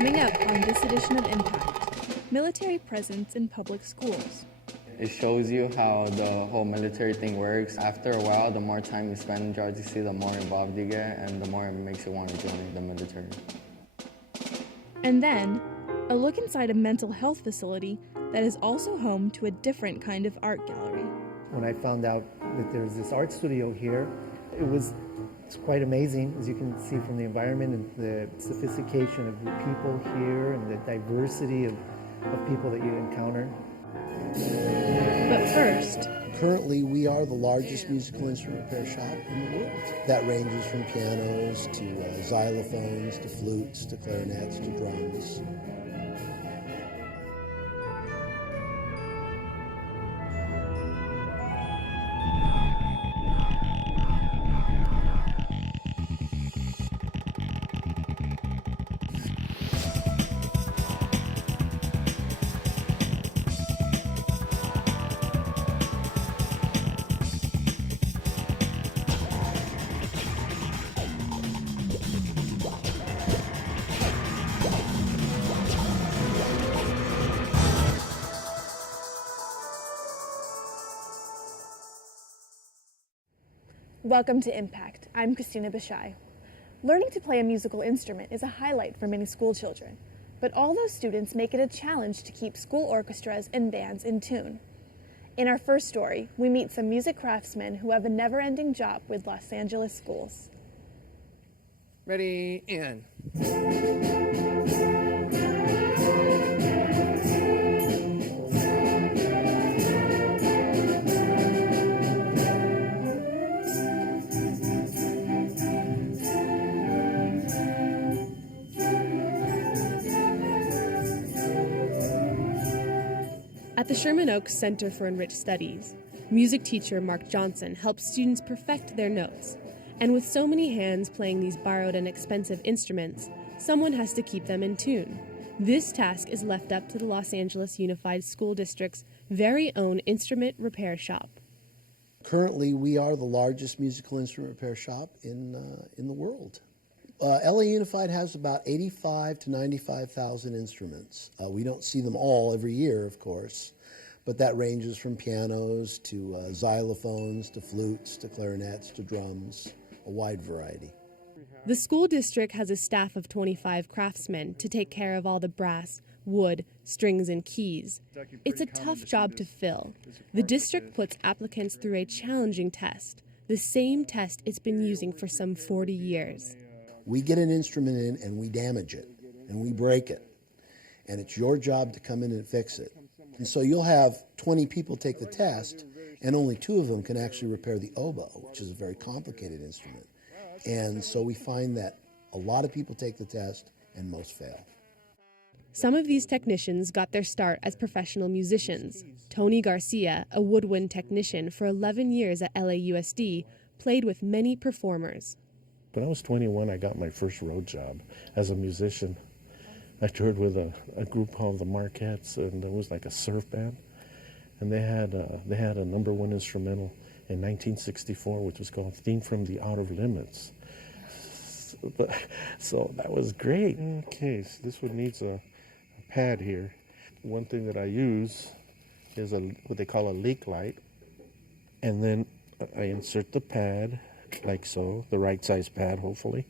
Coming up on this edition of Impact, military presence in public schools. It shows you how the whole military thing works. After a while, the more time you spend in JROTC, the more involved you get, and the more it makes you want to join the military. And then, a look inside a mental health facility that is also home to a different kind of art gallery. When I found out that there's this art studio here, it's quite amazing, as you can see from the environment and the sophistication of the people here and the diversity of people that you encounter. But first, currently we are the largest musical instrument repair shop in the world. That ranges from pianos to xylophones to flutes to clarinets to drums. welcome to Impact. I'm Christina Bashai. Learning to play a musical instrument is a highlight for many school children, but all those students make it a challenge to keep school orchestras and bands in tune. In our first story, we meet some music craftsmen who have a never-ending job with Los Angeles schools. Ready, and... At the Sherman Oaks Center for Enriched Studies, music teacher Mark Johnson helps students perfect their notes. And with so many hands playing these borrowed and expensive instruments, someone has to keep them in tune. This task is left up to the Los Angeles Unified School District's very own instrument repair shop. Currently, we are the largest musical instrument repair shop in the world. LA Unified has about 85 to 95,000 instruments. We don't see them all every year, of course, but that ranges from pianos to xylophones to flutes to clarinets to drums, a wide variety. The school district has a staff of 25 craftsmen to take care of all the brass, wood, strings, and keys. It's a tough job to fill. The district puts applicants through a challenging test, the same test it's been using for some 40 years. We get an instrument in and we damage it and we break it. And it's your job to come in and fix it. And so you'll have 20 people take the test and only 2 of them can actually repair the oboe, which is a very complicated instrument. And so we find that a lot of people take the test and most fail. Some of these technicians got their start as professional musicians. Tony Garcia, a woodwind technician for 11 years at LAUSD, played with many performers. When I was 21, I got my first road job as a musician. I toured with a group called the Marquettes, and it was like a surf band. And they had a number one instrumental in 1964, which was called "Theme from the Outer Limits." So that was great. Okay, so this one needs a pad here. One thing that I use is what they call a leak light, and then I insert the pad. Like so, the right size pad, hopefully.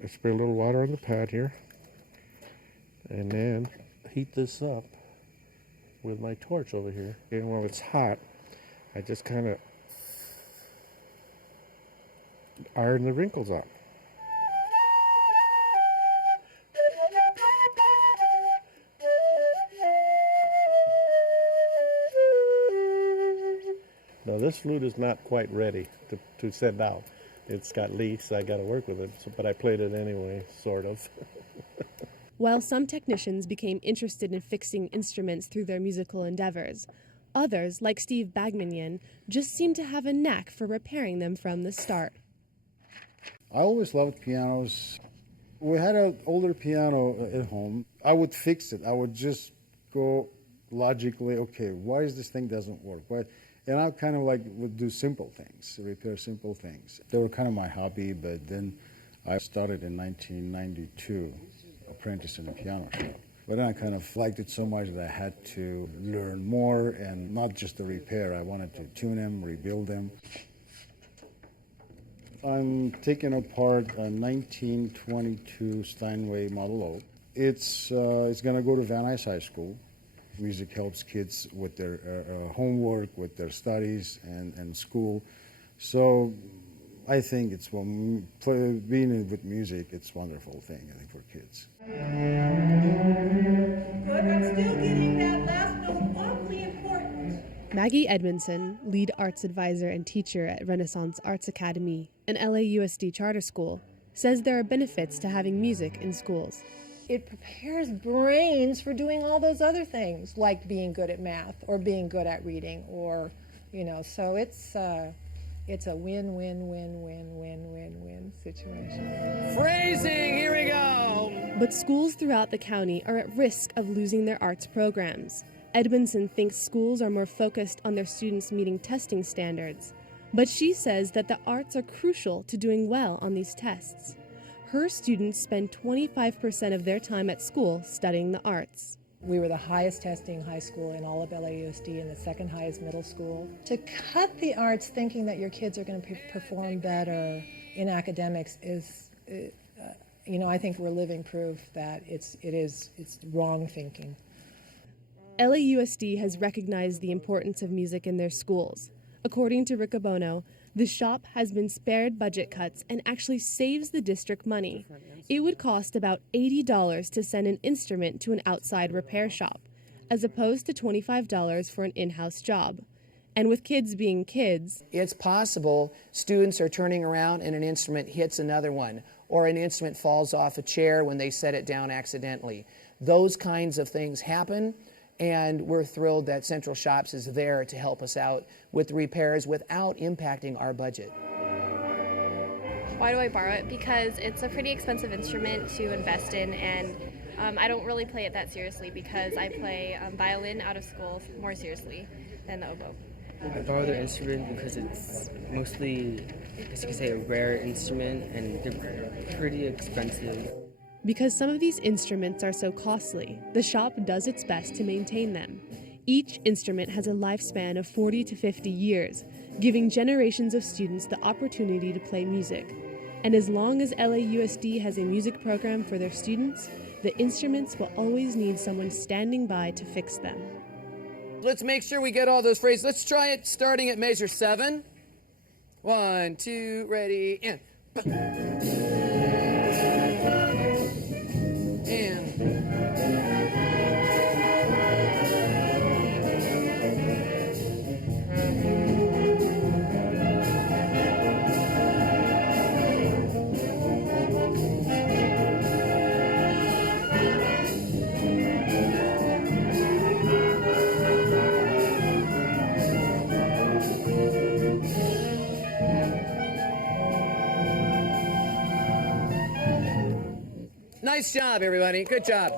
I spray a little water on the pad here, and then heat this up with my torch over here. And while it's hot, I just kind of iron the wrinkles out. Now this flute is not quite ready to send out. It's got leaks, so I got to work with it, but I played it anyway, sort of. While some technicians became interested in fixing instruments through their musical endeavors, others, like Steve Bagmanian, just seemed to have a knack for repairing them from the start. I always loved pianos. We had an older piano at home. I would fix it. I would just go logically, okay, why is this thing doesn't work? Why? And I kind of would do simple things, repair simple things. They were kind of my hobby, but then I started in 1992, apprentice in a piano shop. But then I kind of liked it so much that I had to learn more, and not just the repair. I wanted to tune them, rebuild them. I'm taking apart a 1922 Steinway Model O. It's going to go to Van Nuys High School. Music helps kids with their homework, with their studies, and school. So I think it's being with music, it's a wonderful thing, I think, for kids. But I'm still getting that last note awfully important. Maggie Edmondson, lead arts advisor and teacher at Renaissance Arts Academy, an LAUSD charter school, says there are benefits to having music in schools. It prepares brains for doing all those other things, like being good at math or being good at reading, or, so it's a win-win-win-win-win-win-win situation. Phrasing, here we go. But schools throughout the county are at risk of losing their arts programs. Edmondson thinks schools are more focused on their students meeting testing standards, but she says that the arts are crucial to doing well on these tests. Her students spend 25% of their time at school studying the arts. We were the highest testing high school in all of LAUSD and the second highest middle school. To cut the arts thinking that your kids are going to perform better in academics is, I think we're living proof that it's wrong thinking. LAUSD has recognized the importance of music in their schools. According to Rick Abono, the shop has been spared budget cuts and actually saves the district money. It would cost about $80 to send an instrument to an outside repair shop, as opposed to $25 for an in-house job. And with kids being kids, It's possible students are turning around and an instrument hits another one, or an instrument falls off a chair when they set it down accidentally. Those kinds of things happen, and we're thrilled that Central Shops is there to help us out with the repairs without impacting our budget. Why do I borrow it? Because it's a pretty expensive instrument to invest in, and I don't really play it that seriously because I play violin out of school more seriously than the oboe. I borrow their instrument because it's mostly, I guess you could say, a rare instrument, and they're pretty expensive. because some of these instruments are so costly, the shop does its best to maintain them. Each instrument has a lifespan of 40 to 50 years, giving generations of students the opportunity to play music. And as long as LAUSD has a music program for their students, the instruments will always need someone standing by to fix them. Let's make sure we get all those phrases. Let's try it starting at measure 7. 1, 2, ready, and. Nice job, everybody. Good job.